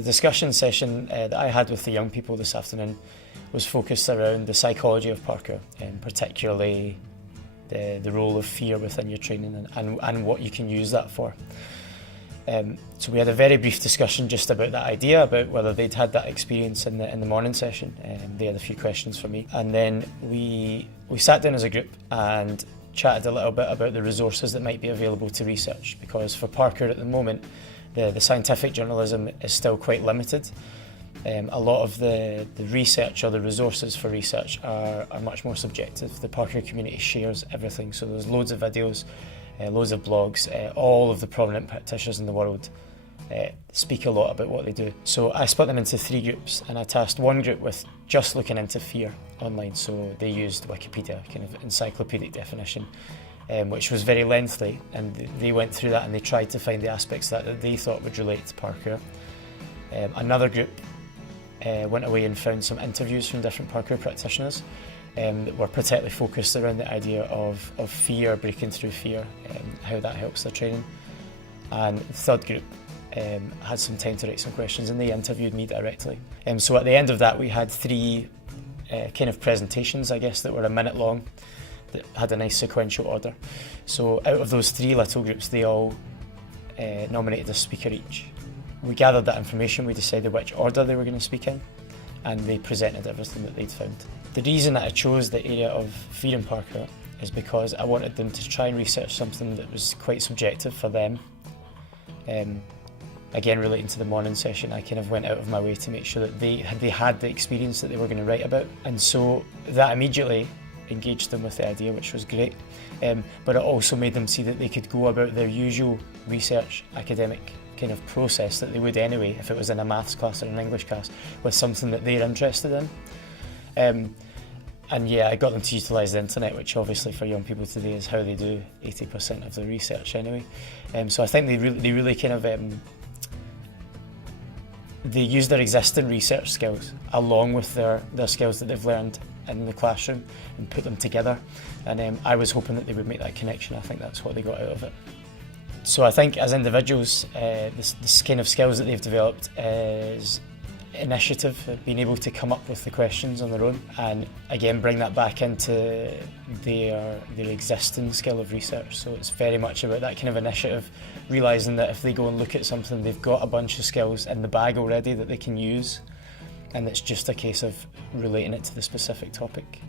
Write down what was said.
The discussion session that I had with the young people this afternoon was focused around the psychology of parkour, and particularly the role of fear within your training and what you can use that for. So we had a very brief discussion just about that idea, about whether they'd had that experience in the morning session. They had a few questions for me, and then we sat down as a group and chatted a little bit about the resources that might be available to research, because for parkour at the moment the scientific journalism is still quite limited. A lot of the research or the resources for research are much more subjective. The parkour community shares everything, so there's loads of videos, loads of blogs. All of the prominent practitioners in the world speak a lot about what they do. So I split them into 3 groups, and I tasked one group with just looking into fear online. So they used Wikipedia, kind of encyclopedic definition, which was very lengthy, and they went through that and they tried to find the aspects that they thought would relate to parkour. Another group went away and found some interviews from different parkour practitioners that were particularly focused around the idea of fear, breaking through fear, how that helps their training. And the third group had some time to write some questions, and they interviewed me directly. So at the end of that, we had 3 kind of presentations, I guess, that were a minute long, that had a nice sequential order. So out of those 3 little groups, they all nominated a speaker each. We gathered that information, we decided which order they were going to speak in, and they presented everything that they'd found. The reason that I chose the area of fear in parkour is because I wanted them to try and research something that was quite subjective for them. Again, relating to the morning session, I kind of went out of my way to make sure that they had the experience that they were going to write about, and so that immediately engaged them with the idea, which was great. But it also made them see that they could go about their usual research academic kind of process that they would anyway if it was in a maths class or an English class, with something that they're interested in. And yeah, I got them to utilise the internet, which obviously for young people today is how they do 80% of their research anyway. So I think they really kind of they use their existing research skills along with their skills that they've learned in the classroom and put them together. And I was hoping that they would make that connection. I think that's what they got out of it. So I think as individuals, this kind of skills that they've developed is initiative, being able to come up with the questions on their own, and again bring that back into their existing skill of research. So it's very much about that kind of initiative, realising that if they go and look at something, they've got a bunch of skills in the bag already that they can use, and it's just a case of relating it to the specific topic.